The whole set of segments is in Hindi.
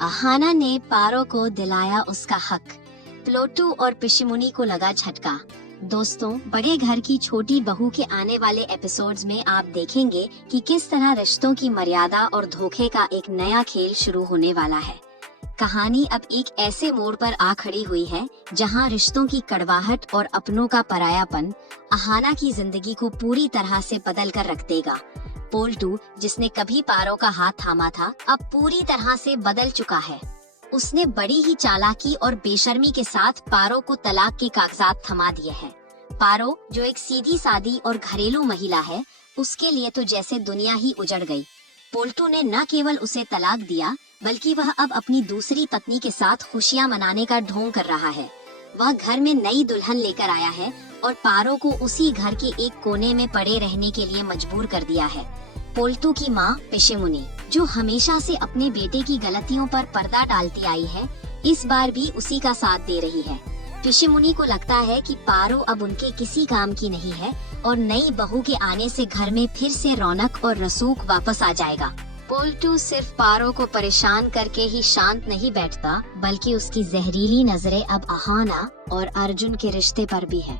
अहाना ने पारो को दिलाया उसका हक। प्लोटू और पिशिमुनी को लगा झटका। दोस्तों, बड़े घर की छोटी बहू के आने वाले एपिसोड्स में आप देखेंगे कि किस तरह रिश्तों की मर्यादा और धोखे का एक नया खेल शुरू होने वाला है। कहानी अब एक ऐसे मोड़ पर आ खड़ी हुई है जहां रिश्तों की कड़वाहट और अपनों का परायापन अहाना की जिंदगी को पूरी तरह से बदल कर रख देगा। पोल्टू, जिसने कभी पारो का हाथ थामा था, अब पूरी तरह से बदल चुका है। उसने बड़ी ही चालाकी और बेशर्मी के साथ पारो को तलाक के कागजात थमा दिए हैं। पारो, जो एक सीधी सादी और घरेलू महिला है, उसके लिए तो जैसे दुनिया ही उजड़ गई। पोल्टू ने न केवल उसे तलाक दिया, बल्कि वह अब अपनी दूसरी पत्नी के साथ खुशियां मनाने का ढोंग कर रहा है। वह घर में नई दुल्हन लेकर आया है और पारो को उसी घर के एक कोने में पड़े रहने के लिए मजबूर कर दिया है। पोल्टू की माँ पिशिमुनी, जो हमेशा से अपने बेटे की गलतियों पर पर्दा डालती आई है, इस बार भी उसी का साथ दे रही है। पिशिमुनी को लगता है कि पारो अब उनके किसी काम की नहीं है और नई बहू के आने से घर में फिर से रौनक और रसूख वापस आ जाएगा। पोल्टू सिर्फ पारो को परेशान करके ही शांत नहीं बैठता, बल्कि उसकी जहरीली नजरें अब अहाना और अर्जुन के रिश्ते पर भी है।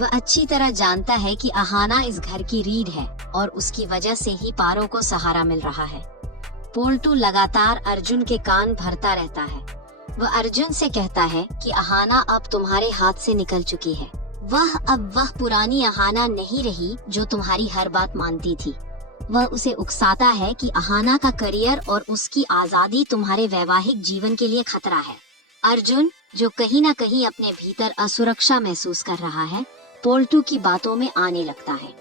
वह अच्छी तरह जानता है कि अहाना इस घर की रीढ़ है और उसकी वजह से ही पारो को सहारा मिल रहा है। पोल्टू लगातार अर्जुन के कान भरता रहता है। वह अर्जुन से कहता है कि अहाना अब तुम्हारे हाथ से निकल चुकी है। वह पुरानी अहाना नहीं रही जो तुम्हारी हर बात मानती थी। वह उसे उकसाता है कि अहाना का करियर और उसकी आजादी तुम्हारे वैवाहिक जीवन के लिए खतरा है। अर्जुन, जो कहीं न कहीं अपने भीतर असुरक्षा महसूस कर रहा है, पोल्टू की बातों में आने लगता है।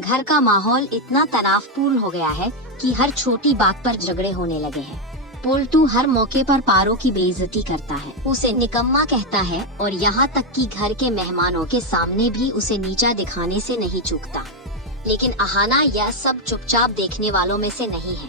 घर का माहौल इतना तनावपूर्ण हो गया है कि हर छोटी बात पर झगड़े होने लगे हैं। पोल्टू हर मौके पर पारो की बेइज्जती करता है, उसे निकम्मा कहता है और यहाँ तक कि घर के मेहमानों के सामने भी उसे नीचा दिखाने से नहीं चूकता। लेकिन अहाना यह सब चुपचाप देखने वालों में से नहीं है।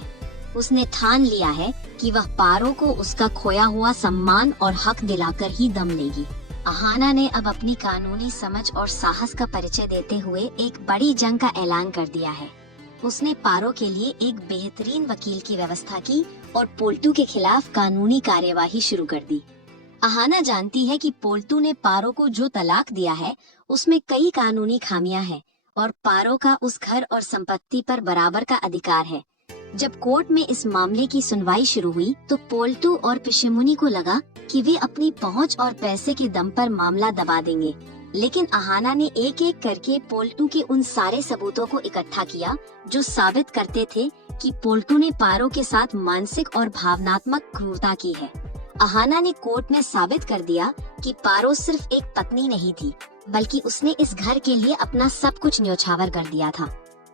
उसने ठान लिया है कि वह पारो को उसका खोया हुआ सम्मान और हक दिलाकर ही दम लेगी। अहाना ने अब अपनी कानूनी समझ और साहस का परिचय देते हुए एक बड़ी जंग का ऐलान कर दिया है। उसने पारो के लिए एक बेहतरीन वकील की व्यवस्था की और पोल्टू के खिलाफ कानूनी कार्यवाही शुरू कर दी। अहाना जानती है कि पोल्टू ने पारो को जो तलाक दिया है, उसमें कई कानूनी खामियां हैं और पारो का उस घर और संपत्ति पर बराबर का अधिकार है। जब कोर्ट में इस मामले की सुनवाई शुरू हुई, तो पोल्टू और पिशिमुनी को लगा कि वे अपनी पहुंच और पैसे के दम पर मामला दबा देंगे। लेकिन अहाना ने एक एक करके पोल्टू के उन सारे सबूतों को इकट्ठा किया जो साबित करते थे कि पोल्टू ने पारो के साथ मानसिक और भावनात्मक क्रूरता की है। अहाना ने कोर्ट में साबित कर दिया कि पारो सिर्फ एक पत्नी नहीं थी, बल्कि उसने इस घर के लिए अपना सब कुछ न्योछावर कर दिया था।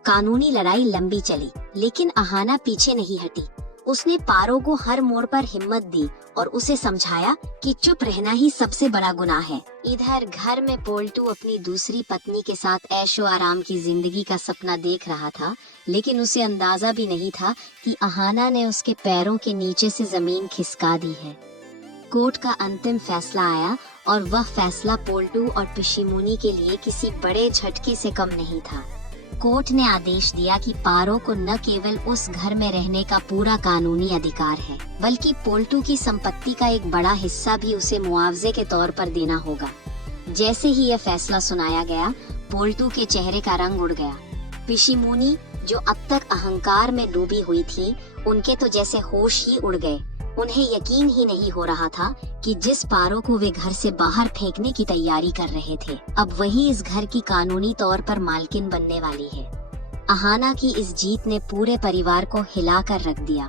कानूनी लड़ाई लंबी चली, लेकिन अहाना पीछे नहीं हटी। उसने पारो को हर मोड़ पर हिम्मत दी और उसे समझाया कि चुप रहना ही सबसे बड़ा गुनाह है। इधर घर में पोल्टू अपनी दूसरी पत्नी के साथ ऐशो आराम की जिंदगी का सपना देख रहा था, लेकिन उसे अंदाजा भी नहीं था कि अहाना ने उसके पैरों के नीचे से जमीन खिसका दी है। कोर्ट का अंतिम फैसला आया और वह फैसला पोल्टू और पिशिमुनी के लिए किसी बड़े झटके से कम नहीं था। कोर्ट ने आदेश दिया कि पारो को न केवल उस घर में रहने का पूरा कानूनी अधिकार है, बल्कि पोल्टू की संपत्ति का एक बड़ा हिस्सा भी उसे मुआवजे के तौर पर देना होगा। जैसे ही यह फैसला सुनाया गया, पोल्टू के चेहरे का रंग उड़ गया। पिशिमुनी, जो अब तक अहंकार में डूबी हुई थी, उनके तो जैसे होश ही उड़ गए। उन्हें यकीन ही नहीं हो रहा था कि जिस पारो को वे घर से बाहर फेंकने की तैयारी कर रहे थे, अब वही इस घर की कानूनी तौर पर मालकिन बनने वाली है। अहाना की इस जीत ने पूरे परिवार को हिला कर रख दिया।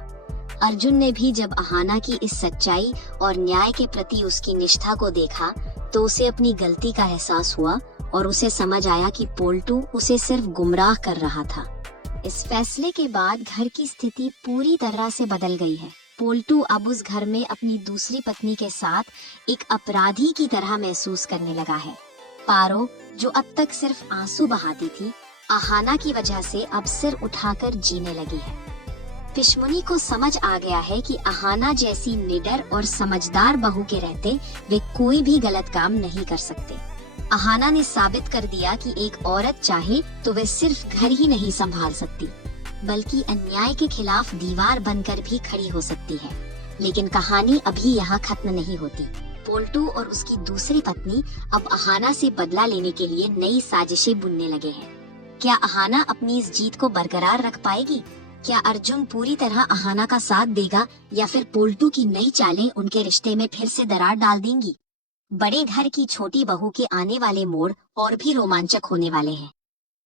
अर्जुन ने भी जब अहाना की इस सच्चाई और न्याय के प्रति उसकी निष्ठा को देखा, तो उसे अपनी गलती का एहसास हुआ और उसे समझ आया कि पोल्टू उसे सिर्फ गुमराह कर रहा था। इस फैसले के बाद घर की स्थिति पूरी तरह से बदल गई है। पोल्टू अब उस घर में अपनी दूसरी पत्नी के साथ एक अपराधी की तरह महसूस करने लगा है। पारो, जो अब तक सिर्फ आंसू बहाती थी, अहाना की वजह से अब सिर उठाकर जीने लगी है। पिशिमुनी को समझ आ गया है कि अहाना जैसी निडर और समझदार बहू के रहते वे कोई भी गलत काम नहीं कर सकते। अहाना ने साबित कर दिया कि एक औरत चाहे तो वे सिर्फ घर ही नहीं संभाल सकती, बल्कि अन्याय के खिलाफ दीवार बनकर भी खड़ी हो सकती है। लेकिन कहानी अभी यहाँ खत्म नहीं होती। पोल्टू और उसकी दूसरी पत्नी अब अहाना से बदला लेने के लिए नई साजिशें बुनने लगे हैं। क्या अहाना अपनी इस जीत को बरकरार रख पाएगी? क्या अर्जुन पूरी तरह अहाना का साथ देगा या फिर पोल्टू की नई चालें उनके रिश्ते में फिर से दरार डाल देंगी? बड़े घर की छोटी बहू के आने वाले मोड़ और भी रोमांचक होने वाले हैं,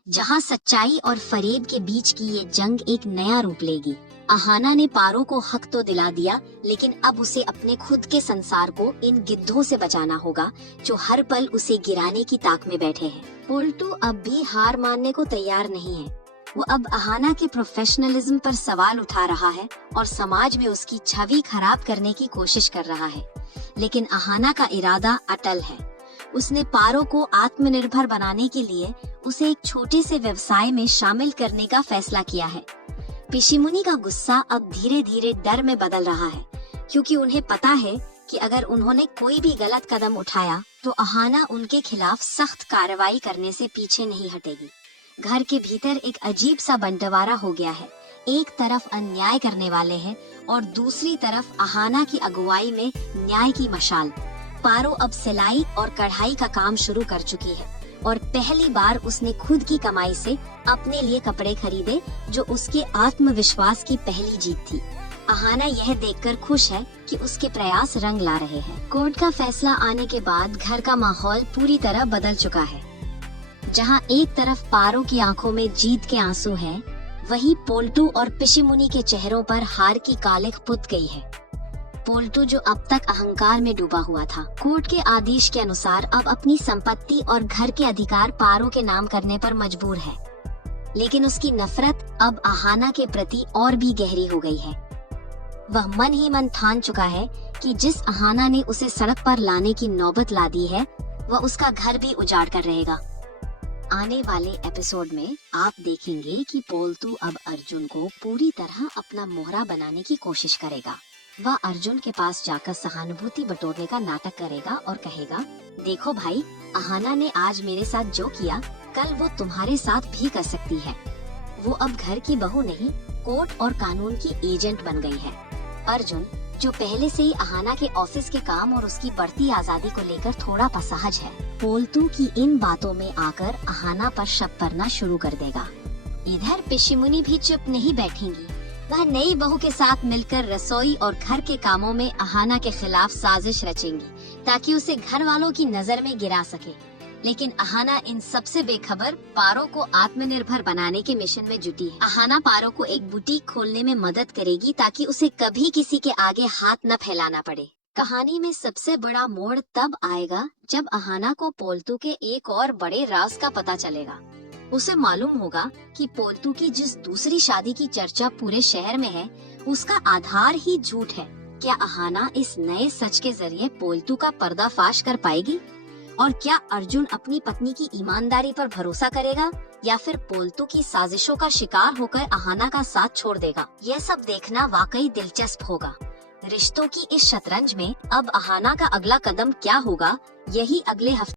जहां सच्चाई और फरेब के बीच की ये जंग एक नया रूप लेगी। अहाना ने पारो को हक तो दिला दिया, लेकिन अब उसे अपने खुद के संसार को इन गिद्धों से बचाना होगा जो हर पल उसे गिराने की ताक में बैठे हैं। पोल्टू अब भी हार मानने को तैयार नहीं है। वो अब अहाना के प्रोफेशनलिज्म पर सवाल उठा रहा है और समाज में उसकी छवि खराब करने की कोशिश कर रहा है, लेकिन अहाना का इरादा अटल है। उसने पारो को आत्मनिर्भर बनाने के लिए उसे एक छोटे से व्यवसाय में शामिल करने का फैसला किया है। पिशिमुनी का गुस्सा अब धीरे धीरे डर में बदल रहा है, क्योंकि उन्हें पता है कि अगर उन्होंने कोई भी गलत कदम उठाया तो अहाना उनके खिलाफ सख्त कार्रवाई करने से पीछे नहीं हटेगी। घर के भीतर एक अजीब सा बंटवारा हो गया है। एक तरफ अन्याय करने वाले हैं और दूसरी तरफ अहाना की अगुवाई में न्याय की मशाल। पारो अब सिलाई और कढ़ाई का काम शुरू कर चुकी है और पहली बार उसने खुद की कमाई से अपने लिए कपड़े खरीदे, जो उसके आत्मविश्वास की पहली जीत थी। अहाना यह देखकर खुश है कि उसके प्रयास रंग ला रहे हैं। कोर्ट का फैसला आने के बाद घर का माहौल पूरी तरह बदल चुका है। जहां एक तरफ पारो की आंखों में जीत के आंसू हैं, वहीं पोल्टू और पिशिमुनी के चेहरों पर हार की कालिख पुत गई है। पोल्टू जो अब तक अहंकार में डूबा हुआ था, कोर्ट के आदेश के अनुसार अब अपनी संपत्ति और घर के अधिकार पारो के नाम करने पर मजबूर है, लेकिन उसकी नफरत अब अहाना के प्रति और भी गहरी हो गई है। वह मन ही मन ठान चुका है कि जिस अहाना ने उसे सड़क पर लाने की नौबत ला दी है, वह उसका घर भी उजाड़ कर रहेगा। आने वाले एपिसोड में आप देखेंगे कि पोल्टू अब अर्जुन को पूरी तरह अपना मोहरा बनाने की कोशिश करेगा। वह अर्जुन के पास जाकर सहानुभूति बटोरने का नाटक करेगा और कहेगा, देखो भाई, अहाना ने आज मेरे साथ जो किया, कल वो तुम्हारे साथ भी कर सकती है। वो अब घर की बहू नहीं, कोर्ट और कानून की एजेंट बन गई है। अर्जुन, जो पहले से ही अहाना के ऑफिस के काम और उसकी बढ़ती आजादी को लेकर थोड़ा असहज है, पोल्टू की इन बातों में आकर अहाना पर शक करना शुरू कर देगा। इधर पिशिमुनी भी चुप नहीं बैठेंगी। वह नई बहू के साथ मिलकर रसोई और घर के कामों में अहाना के खिलाफ साजिश रचेंगी, ताकि उसे घर वालों की नजर में गिरा सके। लेकिन अहाना इन सबसे बेखबर पारो को आत्मनिर्भर बनाने के मिशन में जुटी है। अहाना पारो को एक बुटीक खोलने में मदद करेगी, ताकि उसे कभी किसी के आगे हाथ न फैलाना पड़े। कहानी में सबसे बड़ा मोड़ तब आएगा जब अहाना को पोल्टू के एक और बड़े राज का पता चलेगा। उसे मालूम होगा कि पोल्टू की जिस दूसरी शादी की चर्चा पूरे शहर में है, उसका आधार ही झूठ है। क्या अहाना इस नए सच के जरिए पोल्टू का पर्दाफाश कर पाएगी? और क्या अर्जुन अपनी पत्नी की ईमानदारी पर भरोसा करेगा या फिर पोल्टू की साजिशों का शिकार होकर अहाना का साथ छोड़ देगा? यह सब देखना वाकई दिलचस्प होगा। रिश्तों की इस शतरंज में अब अहाना का अगला कदम क्या होगा, यही अगले हफ्ते